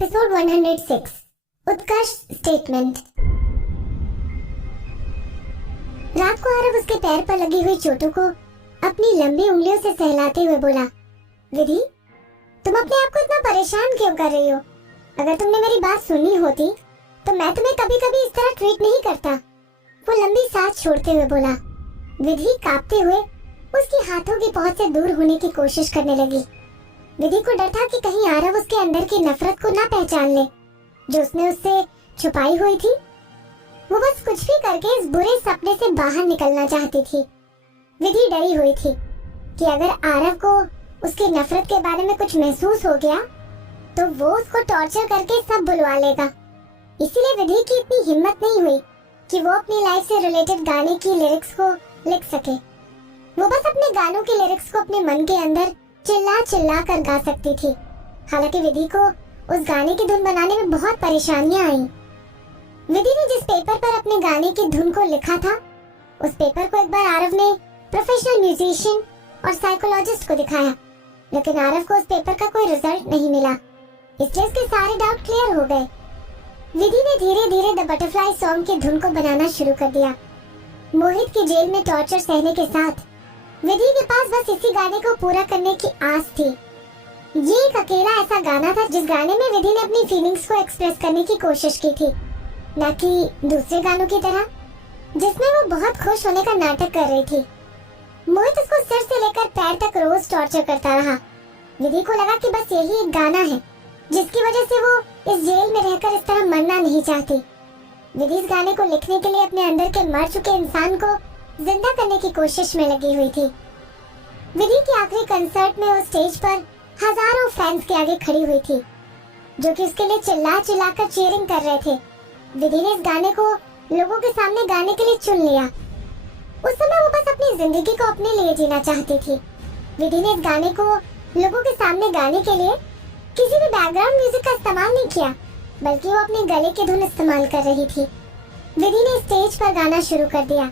Episode 106 उत्कर्ष statement. रात को आरव उसके पैर पर लगी हुई चोटों को अपनी लंबी उंगलियों से सहलाते हुए बोला, विधि, तुम अपने आप को इतना परेशान क्यों कर रही हो? अगर तुमने मेरी बात सुनी होती तो मैं तुम्हें कभी कभी इस तरह ट्रीट नहीं करता। वो लंबी सांस छोड़ते हुए बोला। विधि कांपते हुए उसकी हाथों की पहुंच से दूर होने की कोशिश करने लगी। विधि को डर था कि कहीं आरव उसके अंदर की नफरत को ना पहचान ले जो उसने उससे छुपाई हुई थी। वो बस कुछ भी करके इस बुरे सपने से बाहर निकलना चाहती थी। विधि डरी हुई थी कि अगर आरव को उसकी नफरत के बारे में कुछ महसूस हो गया तो वो उसको टॉर्चर करके सब बुलवा लेगा। इसीलिए विधि की इतनी हिम्मत नहीं हुई कि वो अपनी लाइफ से रिलेटेड गाने की लिरिक्स को लिख सके। वो बस अपने गानों की लिरिक्स को अपने मन के अंदर चिल्ला चिल्ला कर गा सकती थी। हालांकि विधि को उस गाने की धुन बनाने में बहुत परेशानियां आईं। विधि ने जिस पेपर पर अपने गाने की धुन को लिखा था उस पेपर को एक बार आरव ने प्रोफेशनल म्यूजिशियन और साइकोलॉजिस्ट को दिखाया, लेकिन आरव को उस पेपर का कोई रिजल्ट नहीं मिला। इसलिए उसके सारे डाउट क्लियर हो गए। विधि ने धीरे धीरे द बटरफ्लाई सॉन्ग की धुन को बनाना शुरू कर दिया। मोहित की जेल में टॉर्चर सहने के साथ विधि के पास बस इसी गाने को पूरा करने की आस थी। ये एक अकेला ऐसा गाना था जिस गाने में विधि ने अपनी फीलिंग्स को एक्सप्रेस करने की कोशिश की थी, न कि दूसरे गानों की तरह जिसमें वो बहुत खुश होने का नाटक कर रही थी। मोहित उसको सिर से लेकर पैर तक रोज टॉर्चर करता रहा। विधि को लगा कि बस यही एक गाना है जिसकी वजह से वो इस जेल में रहकर इस तरह मरना नहीं चाहती। विधि इस गाने को लिखने के लिए अपने अंदर के मर चुके इंसान को जिंदा करने की कोशिश में लगी हुई थी। विधि के आखिरी कंसर्ट में वो स्टेज पर हजारों फैंस के आगे खड़ी हुई थी जो कि उसके लिए चिल्ला चिल्ला कर चीयरिंग कर रहे थे। विधि ने इस गाने को लोगों के सामने गाने के लिए चुन लिया। उस समय वो बस अपनी जिंदगी को अपने लिए जीना चाहती थी। विधि ने इस गाने को लोगों के सामने गाने के लिए किसी भी बैकग्राउंड म्यूजिक का इस्तेमाल नहीं किया, बल्कि वो अपने गले की धुन इस्तेमाल कर रही थी। विधि ने स्टेज पर गाना शुरू कर दिया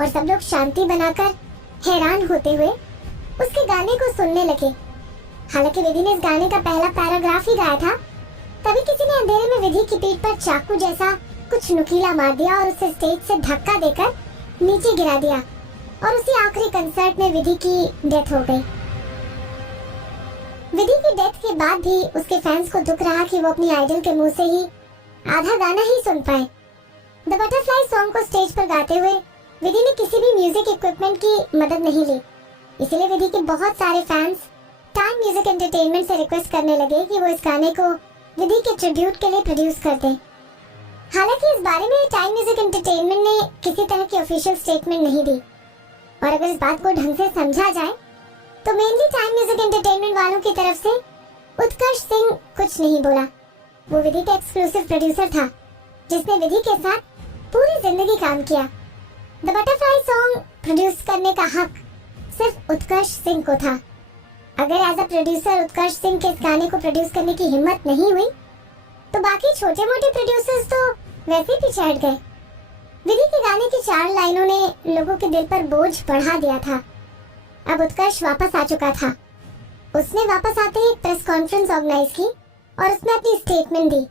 और सब लोग शांति बनाकर हैरान होते हुए उसके गाने को सुनने लगे। हालांकि विधि ने इस गाने का पहला पैराग्राफ ही गाया था, तभी किसी ने अंधेरे में विधि की पीठ पर चाकू जैसा कुछ नुकीला मार दिया और उसे स्टेज से धक्का देकर नीचे गिरा दिया और उसी आखिरी कंसर्ट में विधि की डेथ हो गई। विधि की डेथ के बाद भी उसके फैंस को दुख रहा कि वो अपनी आइडल के मुंह से ही आधा गाना ही सुन पाए। द बटरफ्लाई सॉन्ग को स्टेज पर गाते हुए विधि ने किसी भी म्यूजिक इक्विपमेंट की मदद नहीं ली। इसलिए विधि के बहुत सारे फैंस टाइम म्यूजिक एंटरटेनमेंट से रिक्वेस्ट करने लगे कि वो इस गाने को विधि के ट्रिब्यूट के लिए प्रोड्यूस कर दें। हालांकि इस बारे में टाइम म्यूजिक एंटरटेनमेंट ने किसी तरह की ऑफिशियल स्टेटमेंट नहीं दी, और अगर इस बात को ढंग से समझा जाए तो मेनली टाइम म्यूजिक एंटरटेनमेंट वालों की तरफ से उत्कर्ष सिंह कुछ नहीं बोला। वो विधि का एक्सक्लूसिव प्रोड्यूसर था जिसने विधि के साथ पूरी जिंदगी काम किया। द बटरफ्लाई सॉन्ग प्रोड्यूस करने का हक सिर्फ उत्कर्ष सिंह को था। अगर एज अ प्रोड्यूसर उत्कर्ष सिंह के इस गाने को प्रोड्यूस करने की हिम्मत नहीं हुई तो बाकी छोटे मोटे प्रोड्यूसर्स तो वैसे ही पीछे हट गए। विधि के गाने की 4 लाइनों ने लोगों के दिल पर बोझ बढ़ा दिया था। अब उत्कर्ष वापस आ चुका था। उसने वापस आते ही एक प्रेस कॉन्फ्रेंस ऑर्गेनाइज की और उसने अपनी स्टेटमेंट दी।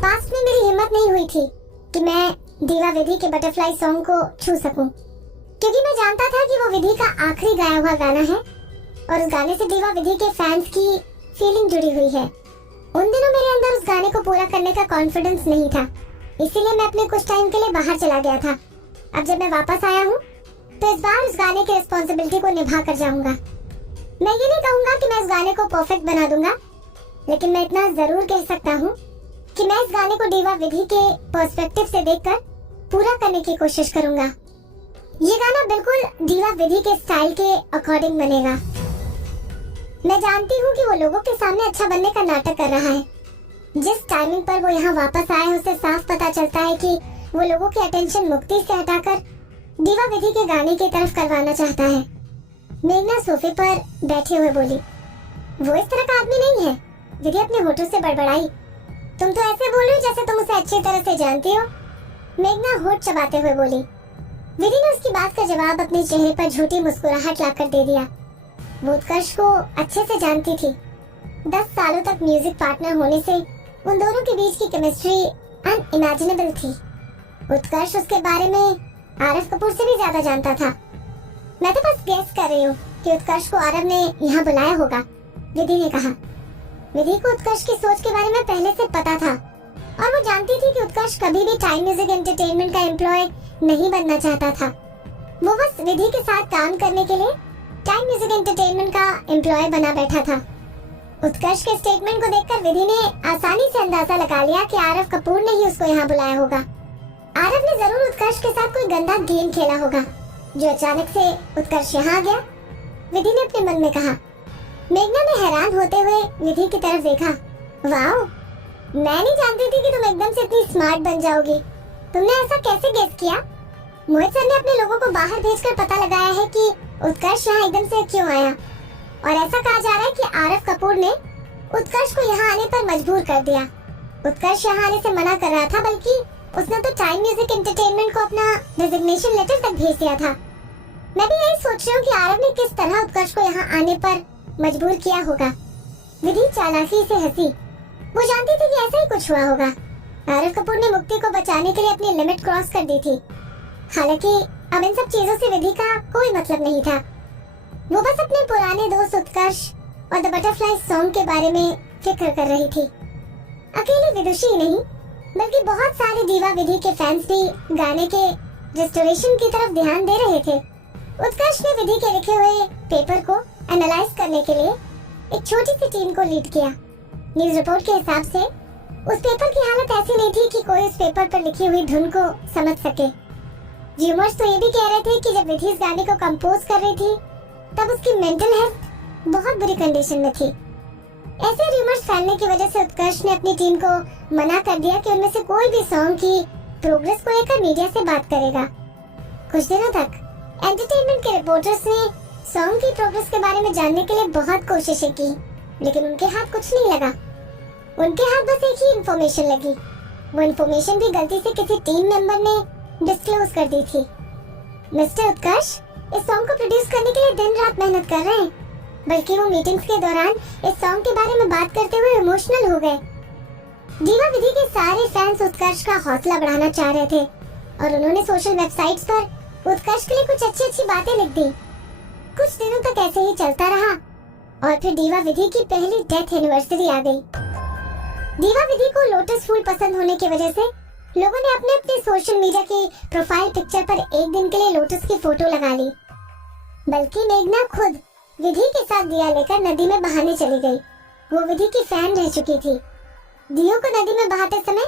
पास्ट में मेरी हिम्मत नहीं हुई थी कि मैं दीवा विधि के बटरफ्लाई सॉन्ग को छू सकूं, क्योंकि मैं जानता था कि वो विधि का आखिरी गाया हुआ गाना है और उस गाने से दीवा विधि के फैंस की फीलिंग जुड़ी हुई है। उन दिनों मेरे अंदर उस गाने को पूरा करने का कॉन्फिडेंस नहीं था, इसीलिए मैं अपने कुछ टाइम के लिए बाहर चला गया था। अब जब मैं वापस आया हूँ तो इस बार उस गाने की रिस्पॉन्सिबिलिटी को निभा कर जाऊंगा। मैं ये नहीं कहूंगा कि मैं इस गाने को परफेक्ट बना दूंगा, लेकिन मैं इतना जरूर कह सकता हूँ कि मैं इस गाने को दीवा विधि के पर्सपेक्टिव से देखकर पूरा करने की कोशिश करूंगा। ये गाना बिल्कुल दीवा विधि के स्टाइल के अकॉर्डिंग बनेगा। मैं जानती हूँ कि वो लोगों के सामने अच्छा बनने का नाटक कर रहा है। जिस टाइमिंग पर वो यहाँ वापस आया है उसे साफ पता चलता है कि वो लोगों की अटेंशन मुक्ति से हटाकर दीवा विधि के गाने की तरफ करवाना चाहता है। मेघना सोफे पर बैठे हुए बोली, वो इस तरह का आदमी नहीं है। विधि अपने होठों से बड़बड़ाई, तुम तो ऐसे बोल रही हो जैसे तुम उसे अच्छी तरह से जानती हो। मेघना होठ चबाते हुए बोली। विधि ने उसकी बात का जवाब अपने चेहरे पर झूठी मुस्कुराहट लाकर दे दिया। वो उत्कर्ष को अच्छे से जानती थी। 10 सालों तक म्यूजिक पार्टनर होने से उन दोनों के बीच की केमिस्ट्री अनइमेजिनेबल थी। उत्कर्ष उसके बारे में आरव कपूर से भी ज्यादा जानता था। मैं तो बस गेस कर रही हूँ कि उत्कर्ष को आरव ने यहाँ बुलाया होगा, विधि ने कहा। विधि को उत्कर्ष की सोच के बारे में पहले से पता था और वो जानती थी कि उत्कर्ष कभी भी टाइम म्यूजिक एंटरटेनमेंट का एम्प्लॉय नहीं बनना चाहता था। वो बस विधि के साथ काम करने के लिए टाइम म्यूजिक एंटरटेनमेंट का एम्प्लॉय बना बैठा था। उत्कर्ष के स्टेटमेंट को देखकर विधि ने आसानी से अंदाजा लगा लिया कि आरव कपूर ने ही उसको यहाँ बुलाया होगा। आरव ने जरूर उत्कर्ष के साथ कोई गंदा गेम खेला होगा जो अचानक से उत्कर्ष यहाँ आ गया, विधि ने अपने मन में कहा। मेघना ने हैरान होते हुए विधि की तरफ देखा। वाओ, मैं नहीं जानती थी कि तुम एकदम से इतनी स्मार्ट बन जाओगी। तुमने ऐसा कैसे गेस किया? मोहित सर ने अपने लोगों को बाहर भेजकर पता लगाया है कि उत्कर्ष यहाँ एकदम से क्यों आया, और ऐसा कहा जा रहा है कि आरव कपूर ने उत्कर्ष को यहाँ आने पर मजबूर कर दिया। उत्कर्ष यहाँ आने से मना कर रहा था, बल्कि उसने तो टाइम म्यूजिक एंटरटेनमेंट को अपना रेजिग्नेशन लेटर तक भेज दिया था। मैं भी यही सोच रही हूँ कि आरव ने किस तरह उत्कर्ष को यहाँ आने पर मजबूर किया होगा। विधि चालाकी से हंसी। वो जानती थी कि ऐसा ही कुछ हुआ होगा। आरव कपूर ने मुक्ति को बचाने के लिए अपनी लिमिट क्रॉस कर दी थी। हालांकि अब इन सब चीजों से विधि का कोई मतलब नहीं था। वो बस अपने पुराने दोस्त उत्कर्ष और द बटरफ्लाई सॉन्ग के बारे में फिक्र कर रही थी। अकेले विदुषी ही नहीं, बल्कि बहुत सारे दीवा विधि के फैंस भी गाने के रिस्टोरेशन की तरफ ध्यान दे रहे थे। उत्कर्ष ने विधि के लिखे हुए पेपर को एनालाइज करने के लिए एक छोटी सी टीम को लीड किया। न्यूज रिपोर्ट के हिसाब से उस पेपर की हालत ऐसी नहीं थी कि कोई उस पेपर पर लिखी हुई धुन को समझ सके। र्यूमर्स तो ये भी कह रहे थे कि जब विधि इस गाने को कंपोज कर रही थी तब उसकी मेंटल हेल्थ बहुत बुरी कंडीशन में थी। ऐसे र्यूमर्स फैलने की वजह से उत्कर्ष ने अपनी टीम को मना कर दिया कि उनमें से कोई भी सॉन्ग की प्रोग्रेस को लेकर मीडिया से बात करेगा। कुछ दिनों तक एंटरटेनमेंट के रिपोर्टर्स ने सॉन्ग की प्रोग्रेस के बारे में जानने के लिए बहुत कोशिशें की, लेकिन उनके हाथ कुछ नहीं लगा। उनके हाथ बस एक ही इंफॉर्मेशन लगी। वो इंफॉर्मेशन भी गलती से किसी टीम मेंबर ने डिस्क्लोज कर दी थी। मिस्टर उत्कर्ष इस सॉन्ग को प्रोड्यूस करने के लिए दिन रात मेहनत कर रहे हैं, बल्कि वो मीटिंग्स के दौरान इस सॉन्ग के बारे में बात करते हुए इमोशनल हो गए। दीवा विधि के सारे फैंस उत्कर्ष का हौसला बढ़ाना चाह रहे थे और उन्होंने सोशल वेबसाइट्स पर उत्कर्ष के लिए कुछ अच्छी बातें लिख दी। कुछ दिनों तक ऐसे ही चलता रहा और फिर दीवा विधि की पहली डेथ एनिवर्सरी आ गई। दीवा विधि को लोटस फूल पसंद होने की वजह से लोगों ने अपने अपने सोशल मीडिया की प्रोफाइल पिक्चर पर एक दिन के लिए लोटस की फोटो लगा ली। बल्कि मेघना खुद विधि के साथ दिया लेकर नदी में बहाने चली गई। वो विधि की फैन रह चुकी थी। दियों को नदी में बहाते समय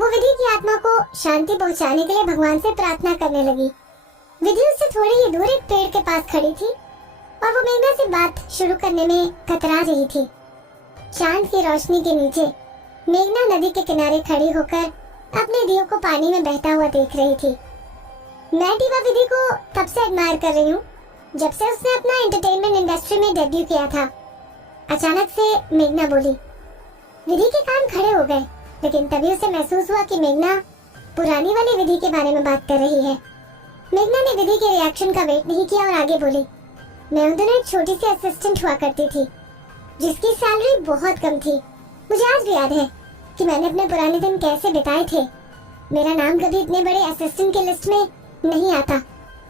वो विधि की आत्मा को शांति पहुंचाने के लिए भगवान से प्रार्थना करने लगी। विधि उससे थोड़ी ही दूर एक पेड़ के पास खड़ी थी और वो मेघना से बात शुरू करने में कतरा रही थी। चांद की रोशनी के नीचे मेघना नदी के किनारे खड़ी होकर अपने दियों को पानी में बहता हुआ देख रही थी। मैं दीवा विधि को तब से एडमायर कर रही हूँ जब से उसने अपना एंटरटेनमेंट इंडस्ट्री में डेब्यू किया था। अचानक से मेघना बोली। विधि के कान खड़े हो गए, लेकिन तभी उसे महसूस हुआ कि मेघना पुरानी वाली विधि के बारे में बात कर रही है। मेघना ने विधि के रिएक्शन का वेट नहीं किया और आगे बोली। मैं उन दिनों एक छोटी सी असिस्टेंट हुआ करती थी जिसकी सैलरी बहुत कम थी। मुझे आज भी याद है कि मैंने अपने पुराने दिन कैसे बिताए थे। मेरा नाम कभी इतने बड़े असिस्टेंट की लिस्ट में नहीं आता।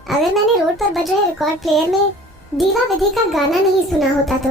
अगर मैंने रोड पर बज रहे रिकॉर्ड प्लेयर में दीवा विधि का गाना नहीं सुना होता तो